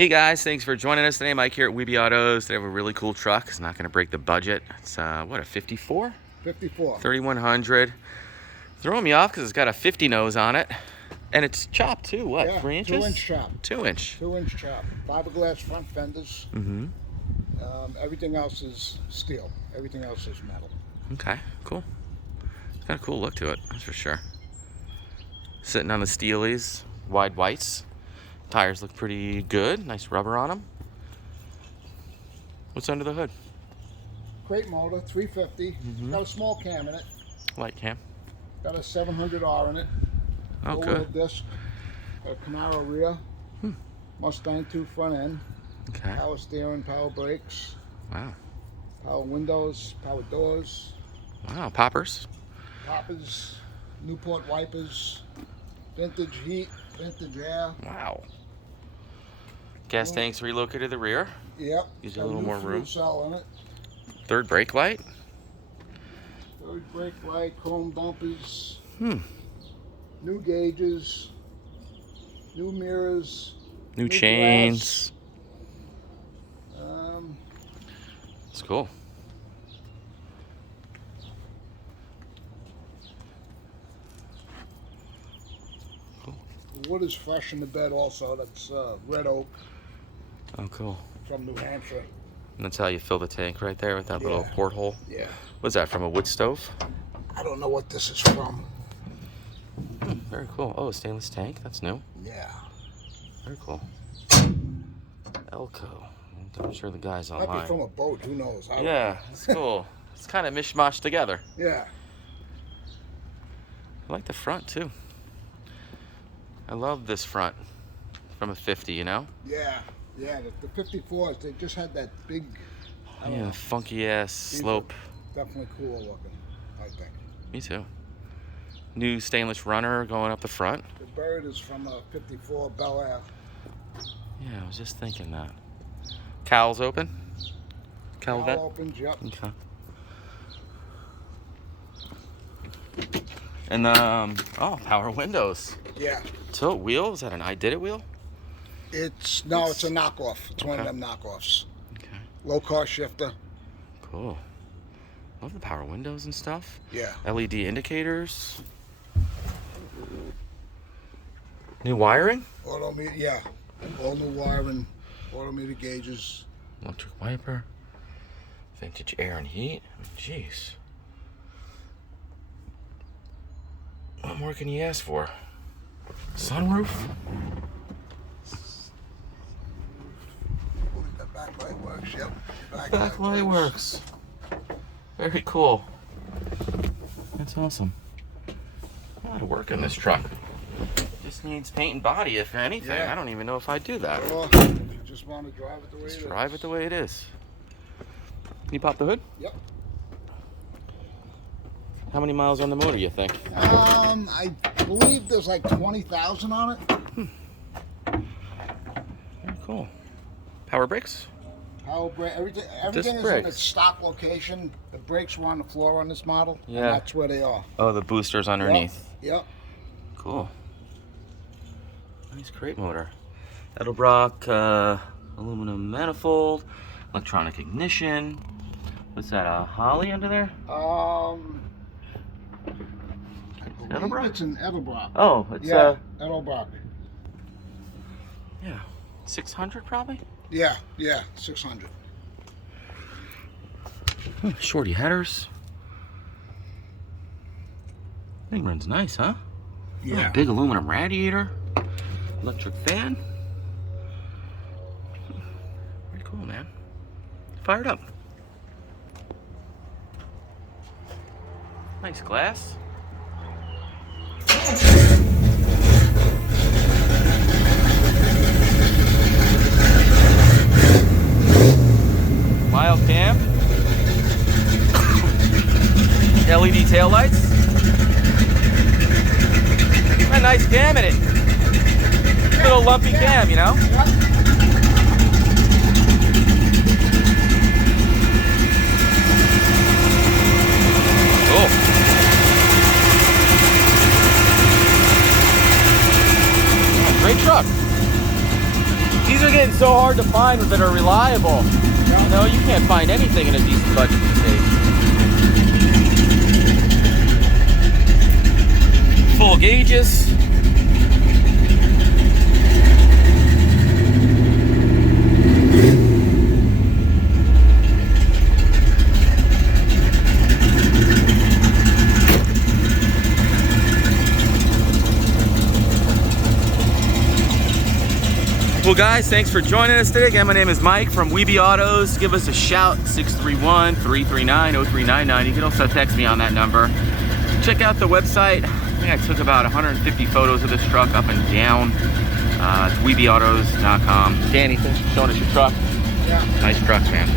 Hey guys, thanks for joining us today. Mike here at Weeby Autos. They have a really cool truck. It's not going to break the budget. It's what, a 54? 54. 3100. Throwing me off because it's got a 50 nose on it, and it's chopped too. What? Yeah, 3 inches? 2-inch chop. 2-inch. 2-inch chop. Fiberglass front fenders. Mm-hmm. Everything else is steel. Everything else is metal. Okay, cool. It's got a cool look to it, that's for sure. Sitting on the Steelies, wide whites. Tires look pretty good. Nice rubber on them. What's under the hood? Crate motor, 350. Mm-hmm. Got a small cam in it. Light cam. Got a 700R in it. Oh, Lower good. disc. Got a Camaro Rear. Mustang II Front End. Okay. Power steering, power brakes. Wow. Power windows, power doors. Wow, poppers. Poppers. Newport Wipers. Vintage heat. Vintage air. Wow. Gas tanks relocated to the rear. Yep. Gives you Got a little new more room. fuel cell in it. Third brake light. Third brake light, chrome bumpers. New New gauges. New mirrors. New chains. Glass. It's cool. The wood is fresh in the bed also. That's red oak Oh, cool. from New Hampshire. And that's how you fill the tank right there with that little Yeah. porthole. Yeah. What's that, from a wood stove? I don't know what this is from. Very cool. Oh, a stainless tank. That's new. Yeah. Very cool. Elko. I'm sure the guy's Might be online. from a boat. Who knows? I don't Yeah, know. it's cool. It's kind of mishmash together. Yeah. I like the front too. I love this front from a 50, you know? Yeah. Yeah. The 54s, they just had that big. I don't Yeah, know. funky ass These are slope. Definitely cool looking, I think. Me too. New stainless runner going up the front. The bird is from a 54 Bel Air. Yeah, I was just thinking that. Cowl's open? Cowl vent? All opens, yep. Okay. And oh, power windows. Yeah. Tilt wheel, is that an I Did It wheel? It's a knockoff. It's one of them knockoffs. Okay. Lokar Shifter. Cool. Love the power windows and stuff. Yeah. LED indicators. New wiring. Autometer, yeah. All new wiring, autometer gauges. Electric wiper. Vintage air and heat. Jeez. What more can you ask for? Sunroof? The backlight works, yep. Backlight works. Very cool. That's awesome. A lot of work in this truck. Just needs paint and body, if anything. Yeah. I don't even know if I'd do that. Or you just want to drive it the way Just it is. drive it the way it is. Can you pop the hood? Yep. How many miles on the motor, you think? I believe there's like 20,000 on it. Very cool. Power brakes? Power brake, everything is in brakes. its stock location. The brakes were on the floor on this model. Yeah. And that's where they are. Oh, the boosters underneath. Yep. Cool. Nice crate motor. Edelbrock aluminum manifold, electronic ignition. What's that? A Holly under there? Edelbrock? It's an Edelbrock. Oh, it's Yeah, Edelbrock. yeah, 600 probably. Yeah, 600. Shortie Headers. Thing runs nice, huh? Yeah. Oh, big aluminum radiator. Electric fan. Very cool, man. Fired up. Nice glass. Mild cam. LED taillights. A nice cam in it. Little lumpy cam, you know? Cool. Great truck. These are are getting so hard to find that are reliable. Yeah. You know, you can't find anything in a decent budget these days. Full gauges. Well guys, thanks for joining us today. Again, my name is Mike from Weeby Autos. Give us a shout, 631-339-0399. You can also text me on that number. Check out the website. I think I took about 150 photos of this truck up and down. It's weebyautos.com. Danny, thanks for showing us your truck. Yeah. Nice truck, man.